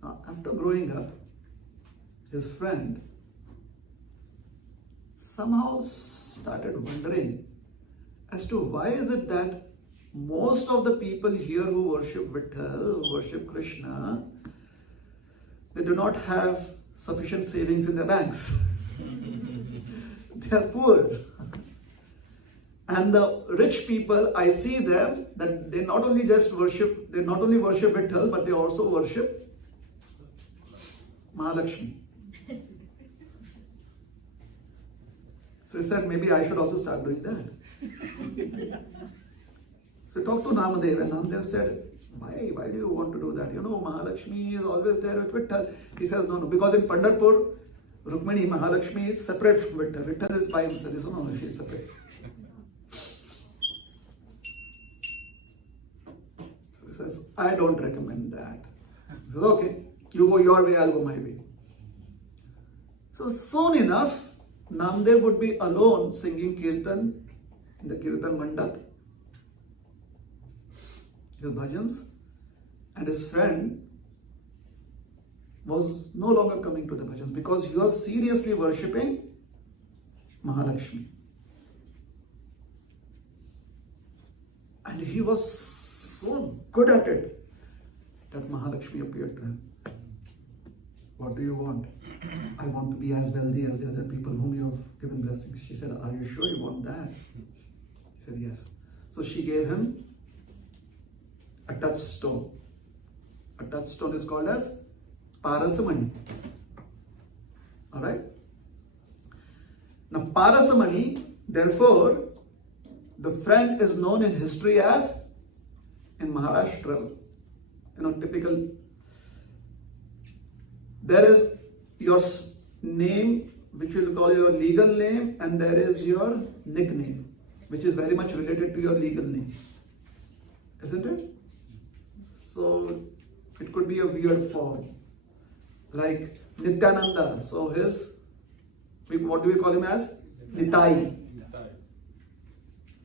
Now, after growing up, his friend somehow started wondering as to why is it that most of the people here who worship Vitthal, who worship Krishna, they do not have sufficient savings in their banks. They are poor. And the rich people, I see them that they not only worship Vitthal, but they also worship Mahalakshmi. So he said, maybe I should also start doing that. So talked to Namadev, and Namadev said, why do you want to do that? You know, Mahalakshmi is always there with Vitthal. He says, no, because in Pandharpur, Rukmini, Mahalakshmi is separate from Vitthal. Vitthal is by himself. He says, no, she is separate. So he says, I don't recommend that. He says, okay, you go your way, I'll go my way. So soon enough, Namadev would be alone singing Kirtan in the Kirtan Mandap, his bhajans, and his friend was no longer coming to the bhajans because he was seriously worshipping Mahalakshmi. And he was so good at it that Mahalakshmi appeared to him. What do you want? I want to be as wealthy as the other people whom you have given blessings. She said, are you sure you want that? He said, yes. So she gave him a touchstone. A touchstone is called as Parasamani. Alright? Now Parasamani, therefore, the friend is known in history as, in Maharashtra, typical, there is your name, which we'll call your legal name, and there is your nickname, which is very much related to your legal name. Isn't it? So it could be a weird form. Like Nityananda. So what do we call him as? Nitai.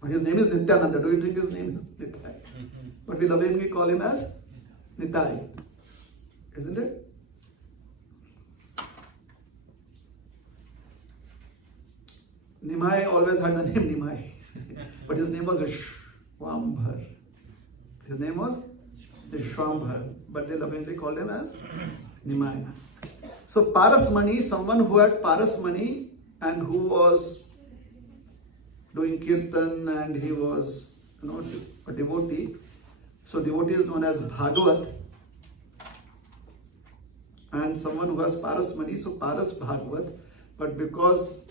His name is Nityananda. Do you think his name is Nitai? But we lovingly call him as Nitai. Isn't it? Nimai always had the name Nimai. But his name was Vishwambhar. His name was Vishwambhar. But they lovingly called him as Nimai. So Parasmani, someone who had Parasmani and who was doing kirtan and he was, a devotee. So devotee is known as Bhagavat. And someone who has Parasmani, so Paras Bhagavat. But because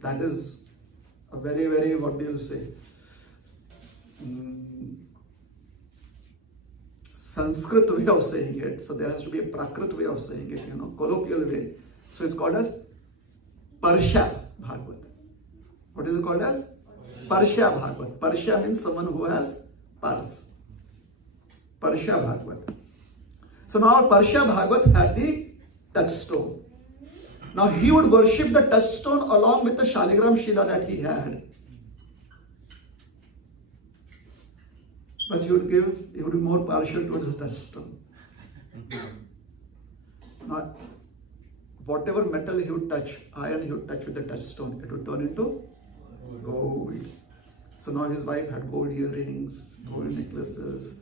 that is a very, very, what do you say? Sanskrit way of saying it. So there has to be a Prakrit way of saying it, colloquial way. So it's called as Parsha Bhagavat. What is it called as? Parsha Bhagavat. Parsha means someone who has Paras. Parsha Bhagavat. So now Parsha Bhagavat had the touchstone. Now he would worship the touchstone along with the Shaligram Shila that he had. But he would be more partial towards the touchstone. Now, whatever metal he would touch, iron he would touch with the touchstone, it would turn into gold. So now his wife had gold earrings, gold necklaces,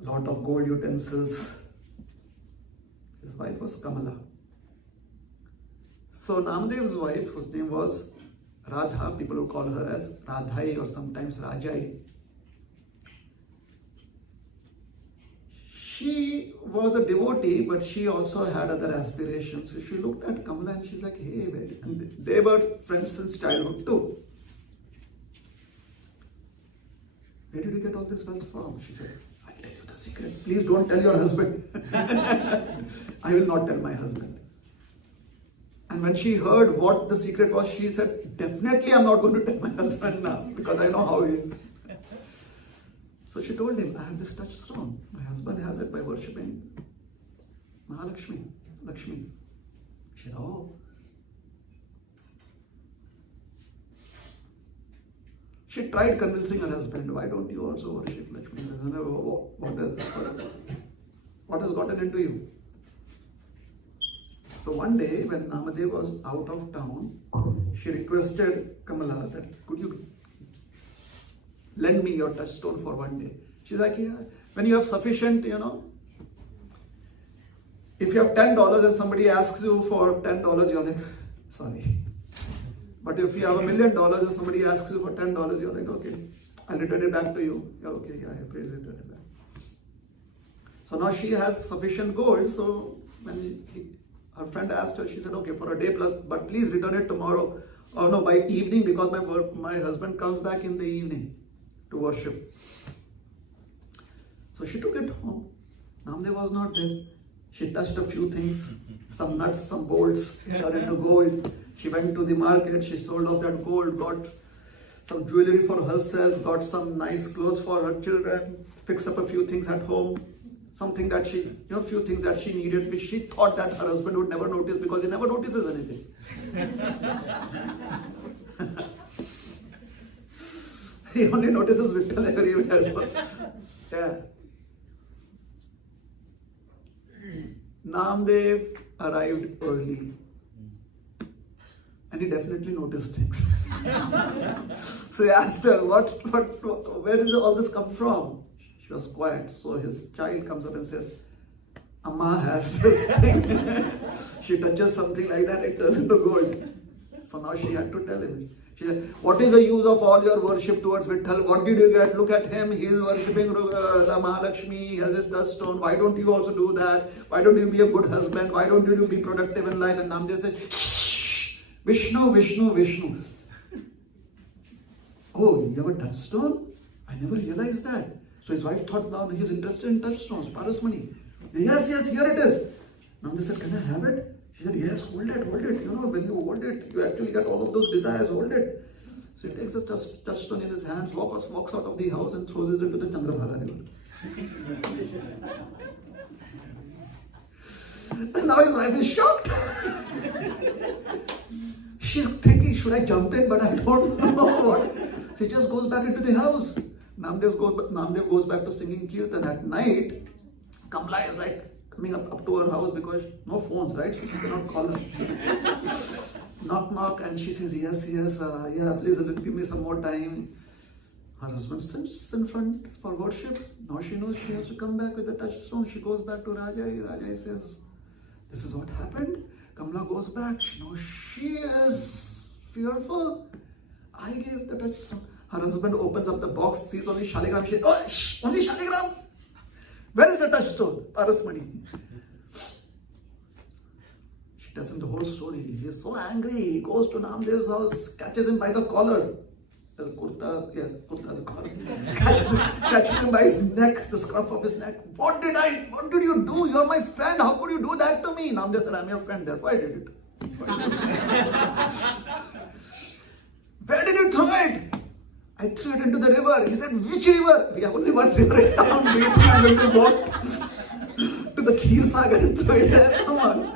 a lot of gold utensils. His wife was Kamala. So Namadev's wife, whose name was Radha, people would call her as Radhai or sometimes Rajai. She was a devotee, but she also had other aspirations. So she looked at Kamala and she's like, hey, wait. And they were friends since childhood too. Where did you get all this wealth from? She said, I'll tell you the secret. Please don't tell your husband. I will not tell my husband. And when she heard what the secret was, she said, definitely I'm not going to tell my husband now because I know how he is. So she told him, I have this touchstone. My husband has it by worshipping Mahalakshmi, Lakshmi. She said, oh. She tried convincing her husband, why don't you also worship Lakshmi? What has gotten into you? So one day when Namadev was out of town, she requested Kamala that, could you lend me your touchstone for one day? She's like, yeah. When you have sufficient, if you have $10 and somebody asks you for $10, you're like, sorry. But if you have $1 million and somebody asks you for $10, you're like, okay, I'll return it back to you. You're okay, yeah, I praise it, return it back. So now she has sufficient gold. So when her friend asked her, she said, okay, for a day plus, but please return it tomorrow. Or no, by evening, because my husband comes back in the evening to worship. So she took it home. Namadev was not there. She touched a few things, some nuts, some bolts, turned into gold. She went to the market, she sold off that gold, got some jewelry for herself, got some nice clothes for her children, fixed up a few things at home, something that she, few things that she needed, which she thought that her husband would never notice because he never notices anything. He only notices Vittal everywhere. So, yeah. Namdev arrived early. And he definitely noticed things. So he asked her, where did all this come from? She was quiet. So his child comes up and says, Amma has this thing. She touches something like that, it turns into gold. So now she had to tell him. She said, what is the use of all your worship towards Vitthal? What did you get? Look at him, he is worshipping Mahalakshmi, he has his touchstone. Why don't you also do that? Why don't you be a good husband? Why don't you be productive in life? And Namdev said, shh, Vishnu, Vishnu, Vishnu. Oh, you have a touchstone? I never realized that. So his wife thought now he is interested in touchstones, Parasmani. Yes, here it is. Namdev said, can I have it? She said, yes, hold it. When you hold it, you actually get all of those desires, hold it. So he takes a touchstone in his hands, walks out of the house and throws it into the Chandrabhala river. And now his wife is shocked. She's thinking, should I jump in? But I don't know what. She just goes back into the house. Namdev goes back to singing Kirtan. At night, Kamla is like coming up to her house because no phones, right? She cannot call her. Knock, knock, and she says, yes, yeah, please give me some more time. Her husband sits in front for worship. Now she knows she has to come back with the touchstone. She goes back to Rajai. Rajai says, this is what happened. Kamla goes back. She knows she is fearful. I gave the touchstone. Her husband opens up the box, sees only Shaligram. She says, oh, shh, only Shaligram. Where is the touchstone? Parasmani. She tells him the whole story. He is so angry. He goes to Namdev's house, catches him by the collar. The collar. Catches him by his neck, the scruff of his neck. What did you do? You're my friend. How could you do that to me? Namdev said, I'm your friend, therefore I did it. Where did you throw it? I threw it into the river. He said, which river? We have only one river in town. I'm going to walk to the Kheer Sagar and throw it there. Come on.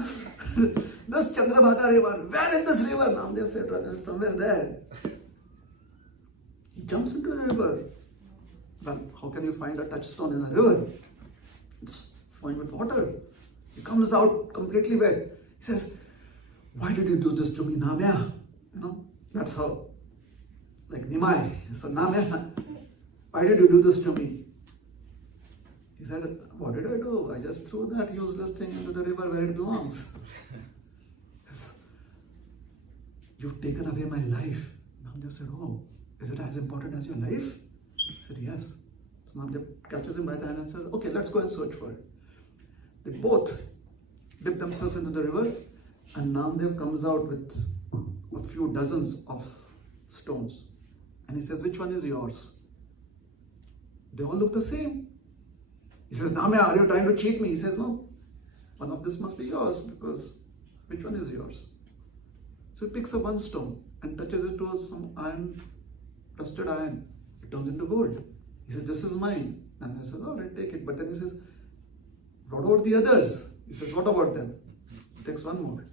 This Chandrabhaga river. Where is this river? Namdev said, somewhere there. He jumps into the river. Well, how can you find a touchstone in a river? It's flowing with water. He comes out completely wet. He says, why did you do this to me, Namya? That's how. Like Nimai. So Namya, why did you do this to me? He said, what did I do? I just threw that useless thing into the river where it belongs. You've taken away my life. Namdev said, oh, is it as important as your life? He said, yes. So Namdev catches him by the hand and says, okay, let's go and search for it. They both dip themselves into the river, and Namdev comes out with a few dozens of stones. And he says, which one is yours? They all look the same. He says, Namya, are you trying to cheat me? He says, no. One of this must be yours, because which one is yours? So he picks up one stone and touches it to some iron, rusted iron. It turns into gold. He says, this is mine. And I says, all right, take it. But then he says, what about the others? He says, what about them? He takes one more.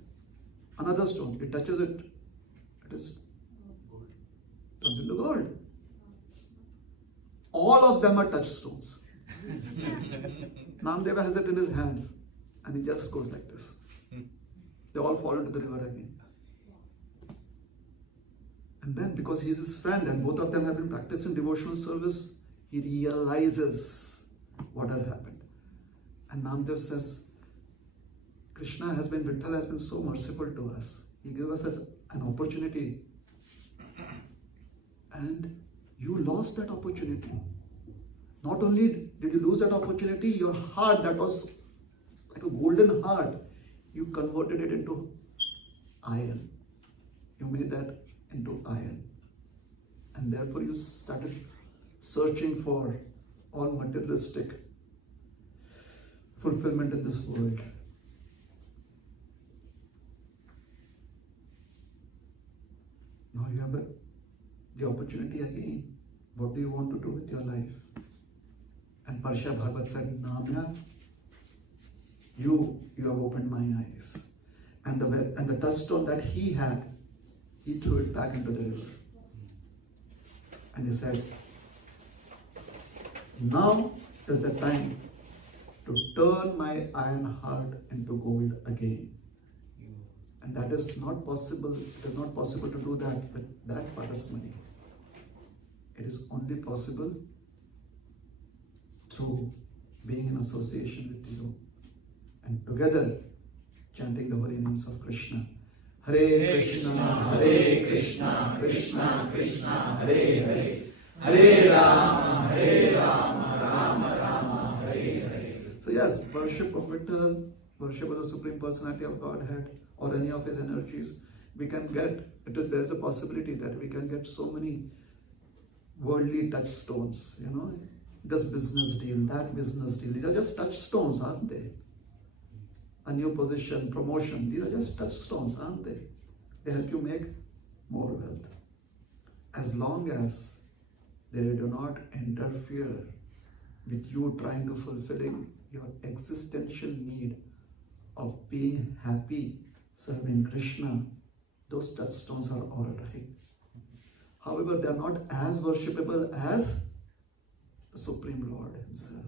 Another stone. He touches it. It is gold. Turns into gold. All of them are touchstones. Namdeva has it in his hands. And he just goes like this. They all fall into the river again. And then, because he is his friend and both of them have been practicing devotional service, he realizes what has happened. And Namdev says, Krishna has been, Vitthal has been so merciful to us. He gave us an opportunity. And you lost that opportunity. Not only did you lose that opportunity, your heart that was like a golden heart, you converted it into iron. You made that into iron. And therefore you started searching for all materialistic fulfillment in this world. Now you have the opportunity again. What do you want to do with your life? And Parsha Bhagavat said, Namya, you have opened my eyes. And the touchstone that he had, he threw it back into the river. And he said, now is the time to turn my iron heart into gold again. And that is not possible. It is not possible to do that with that parasmani. It is only possible through being in association with you and together chanting the holy names of Krishna. Hare Krishna, Hare Krishna, Krishna Krishna, Hare Hare, Hare Rama, Rama Rama, Hare Hare. So yes, worship of Vitthal, worship of the Supreme Personality of Godhead, or any of his energies, we can get, there is a possibility that we can get so many worldly touchstones, this business deal, that business deal. These are just touchstones, aren't they? A new position, promotion, these are just touchstones, aren't they? They help you make more wealth. As long as they do not interfere with you trying to fulfilling your existential need of being happy, serving Krishna, those touchstones are all right. However, they are not as worshipable as the Supreme Lord Himself.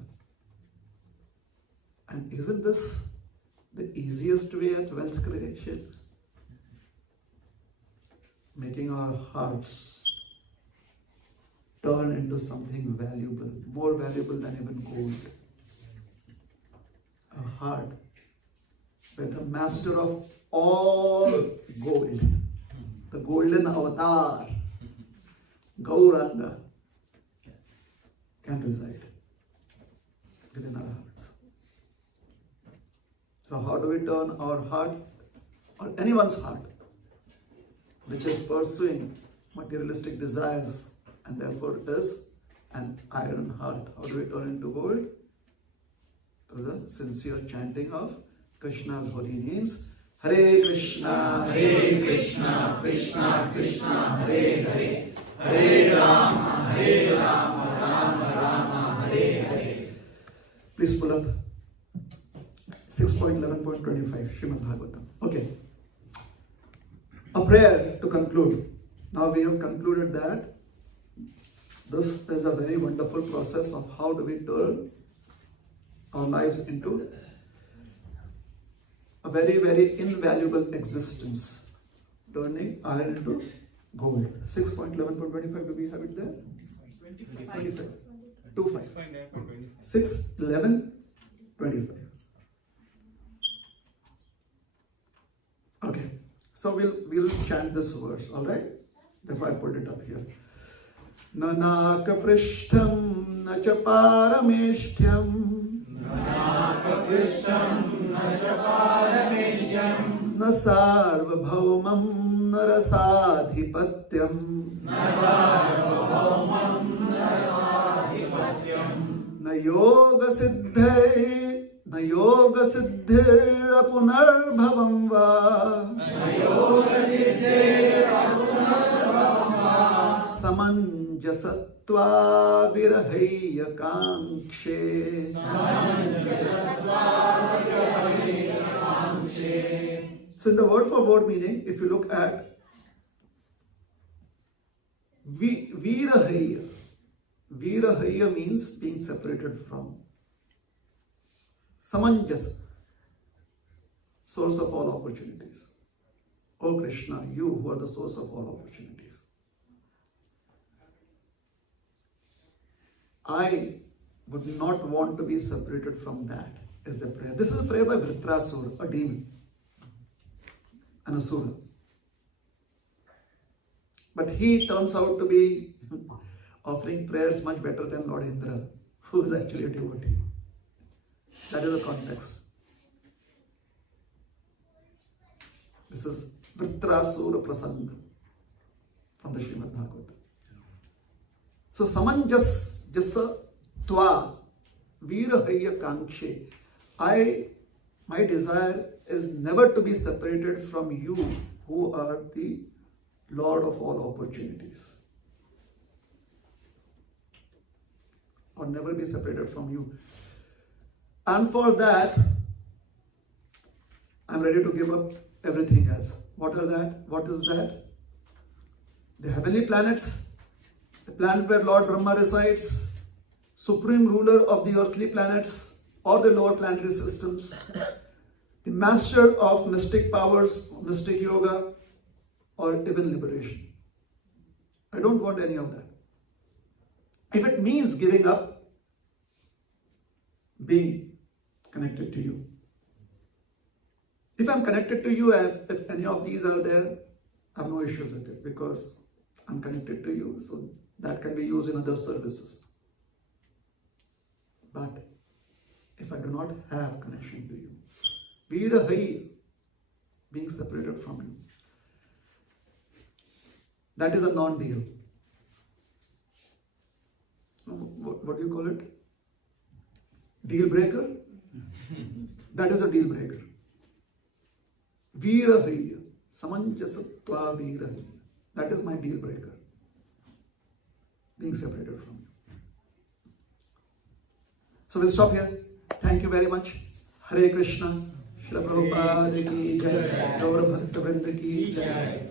And isn't this the easiest way at wealth creation? Making our hearts turn into something valuable, more valuable than even gold. A heart where the master of all gold, the golden avatar, Gauranga, can reside within our hearts. So how do we turn our heart, or anyone's heart, which is pursuing materialistic desires and therefore is an iron heart, how do we turn into gold? Through the sincere chanting of Krishna's holy names. Hare Krishna, Krishna Krishna, Hare Hare, Hare Rama, Rama Rama, Hare Hare. Please pull up 6.11.25, Srimad Bhagavatam. Okay. A prayer to conclude. Now we have concluded that this is a very wonderful process of how do we turn our lives into a very, very invaluable existence. Turning iron into gold. 6.11.25, do we have it there? 25. 25. 6.11.25. Okay. So we'll chant this verse, alright? Therefore I put it up here. Nanaka prishtham na cha parameshtyam न सार्वभौमं न रसाधिपत्यं न योगसिद्धिरपुनर्भवं वा समञ्जसत्वा विरहैयकाङ्क्षे. So in the word for word meaning, if you look at Virahaya, Virahaya means being separated from. Samanjas, source of all opportunities. O Krishna, you who are the source of all opportunities. I would not want to be separated from that, is the prayer. This is a prayer by Vritrasura, a demon, an asura. But he turns out to be offering prayers much better than Lord Indra, who is actually a devotee. That is the context. This is Vritrasura Prasanga from the Srimad Bhagavatam. So Samanjasa Tva Virahaya Kankshe. My desire is never to be separated from you who are the Lord of all opportunities. Or never be separated from you. And for that, I'm ready to give up everything else. What are that? What is that? The heavenly planets, the planet where Lord Brahma resides, supreme ruler of the earthly planets or the lower planetary systems, the master of mystic powers, mystic yoga, or even liberation. I don't want any of that. If it means giving up being connected to you. If I'm connected to you, if any of these are there, I have no issues with it because I'm connected to you, so that can be used in other services. But if I do not have connection to you, Virahai, being separated from you, that is a non-deal. What do you call it? Deal breaker? That is a deal breaker. Virahaya, Samanjasatva Virahaya. That is my deal breaker. Being separated from you. So we'll stop here. Thank you very much. Hare Krishna. Srila Prabhupada ki jai. Gaur Bhakta Vrinda ki jai.